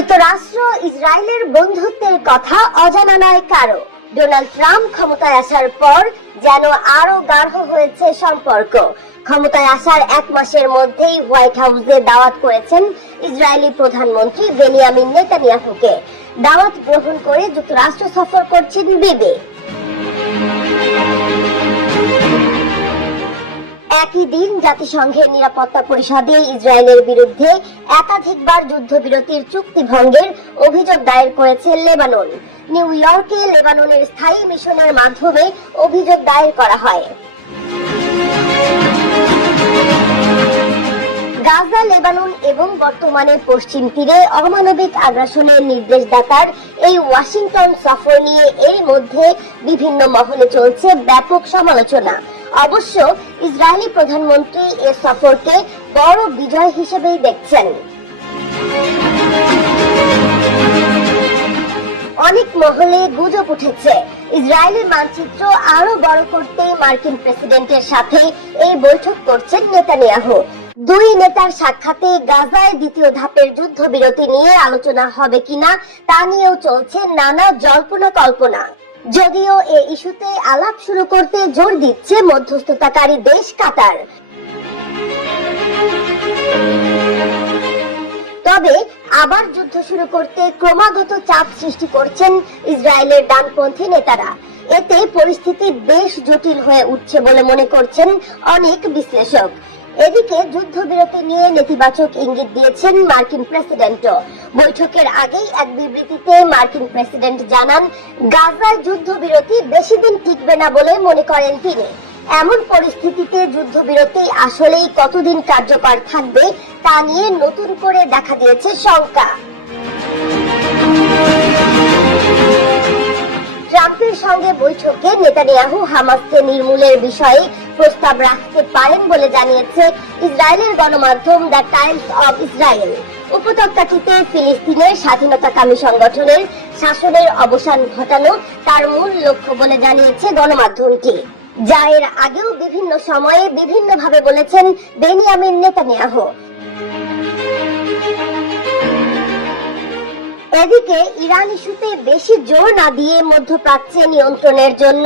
যুক্তরাষ্ট্র ইসরায়েলের বন্ধুত্বের কথা অজানা নয় কারো। ডোনাল্ড ট্রাম্প ক্ষমতায় আসার পর যেন আরো গাঢ় হয়েছে সম্পর্ক। ক্ষমতায় আসার 1 মাসের মধ্যেই হোয়াইট হাউসে দাওয়াত করেছেন ইসরায়েলি প্রধানমন্ত্রী বেনিয়ামিন নেতানিয়াহুকে। দাওয়াত গ্রহণ করে যুক্তরাষ্ট্র সফর করছেন বিবি। একই দিন জাতিসংঘের নিরাপত্তা পরিষদে ইসরায়েলের বিরুদ্ধে একাধিকবার যুদ্ধবিরতির চুক্তি ভঙ্গের অভিযোগ দায়ের করেছে লেবানন। নিউ ইয়র্কে লেবাননের স্থায়ী মিশনের মাধ্যমে অভিযোগ দায়ের করা হয়। গাজা, লেবানন এবং বর্তমানে পশ্চিম তীরে অমানবিক আগ্রাসনের নির্দেশদাতার এই ওয়াশিংটন সফর নিয়ে এর মধ্যে বিভিন্ন মহলে চলছে ব্যাপক সমালোচনা। অবশ্য ইসরায়েলি প্রধানমন্ত্রী এ সফরকে বড় বিজয় হিসেবেই দেখছেন। অনেক মহলে গুজব উঠেছে ইসরায়েলের মানচিত্র আরো বড় করতে মার্কিন প্রেসিডেন্টের সাথে এই বৈঠক করছেন নেতানিয়াহু। দুই নেতার সাক্ষাতে গাজায় দ্বিতীয় ধাপের যুদ্ধবিরতি নিয়ে আলোচনা হবে কিনা তা নিয়েও চলছে নানা জল্পনা কল্পনা। যদিও এ ইস্যুতে আলাপ শুরু করতে জোর দিচ্ছে মধ্যস্থতাকারী দেশ কাতার। তবে আবার যুদ্ধ শুরু করতে ক্রমাগত চাপ সৃষ্টি করছেন ইসরায়েলের ডানপন্থী নেতারা। এতে পরিস্থিতি বেশ জটিল হয়ে উঠছে বলে মনে করছেন অনেক বিশ্লেষক। এদিকে যুদ্ধবিরতি নিয়ে নেতিবাচক ইঙ্গিত দিয়েছেন মার্কিন প্রেসিডেন্টও। বৈঠকের আগেই এক বিবৃতিতে মার্কিন প্রেসিডেন্ট জানান, গাজায় যুদ্ধবিরতি বেশি দিন টিকবে না বলে মনে করেন তিনি। এমন পরিস্থিতিতে যুদ্ধবিরতি আসলেই কতদিন কার্যকর থাকবে তা নিয়ে নতুন করে দেখা দিয়েছে শঙ্কা। ট্রাম্পের সঙ্গে বৈঠকে নেতানিয়াহু হামাসকে নির্মূলের বিষয়ে প্রস্তাব রাখতে পারেন বলে জানিয়েছে ইসরায়েলের গণমাধ্যম দ্য টাইমস অব ইসরায়েল। উপত্যকাটিতে ফিলিস্তিনের স্বাধীনতাকামী সংগঠনের শাসনের অবসান ঘটানো তার মূল লক্ষ্য বলে জানিয়েছে গণমাধ্যমটি, যা এর আগেও বিভিন্ন সময়ে বিভিন্নভাবে বলেছেন বেনিয়ামিন নেতানিয়াহু। এদিকে ইরান ইস্যুতে বেশি জোর না দিয়ে মধ্যপ্রাচ্যে নিয়ন্ত্রণের জন্য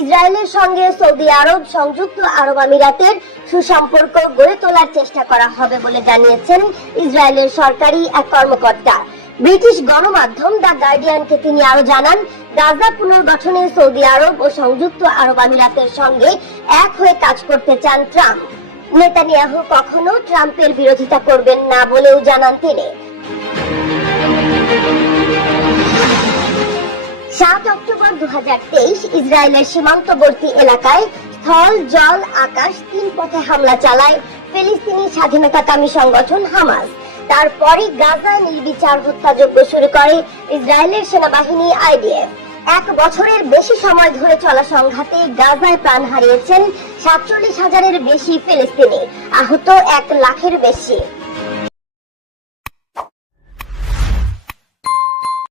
ইসরায়েলের সঙ্গে সৌদি আরব, সংযুক্ত আরব আমিরাতের সুসম্পর্ক গড়ে তোলার চেষ্টা করা হবে বলে জানিয়েছেন ইসরায়েলের সরকারি এক কর্মকর্তা। ব্রিটিশ গণমাধ্যম দ্য গার্ডিয়ানকে তিনি আরো জানান, গাজা পুনর্গঠনে সৌদি আরব ও সংযুক্ত আরব আমিরাতের সঙ্গে এক হয়ে কাজ করতে চান ট্রাম্প। নেতানিয়াহু কখনো ট্রাম্পের বিরোধিতা করবেন না বলেও জানান তিনি। 7 অক্টোবর 2023 ইসরায়েলের সীমান্তবর্তী এলাকায় স্থল, জল, আকাশ 3 পথে হামলা চালায় ফিলিস্তিনি স্বাধীনতাকামী সংগঠন হামাস। তারপরই গাজায় নির্বিচার হত্যাযজ্ঞ শুরু করে ইসরায়েলের সেনাবাহিনী IDF। 1 বছরের বেশি সময় ধরে চলা সংঘাতে গাজায় প্রাণ হারিয়েছেন 47,000-এর বেশি ফিলিস্তিনি, আহত 1 লাখের বেশি।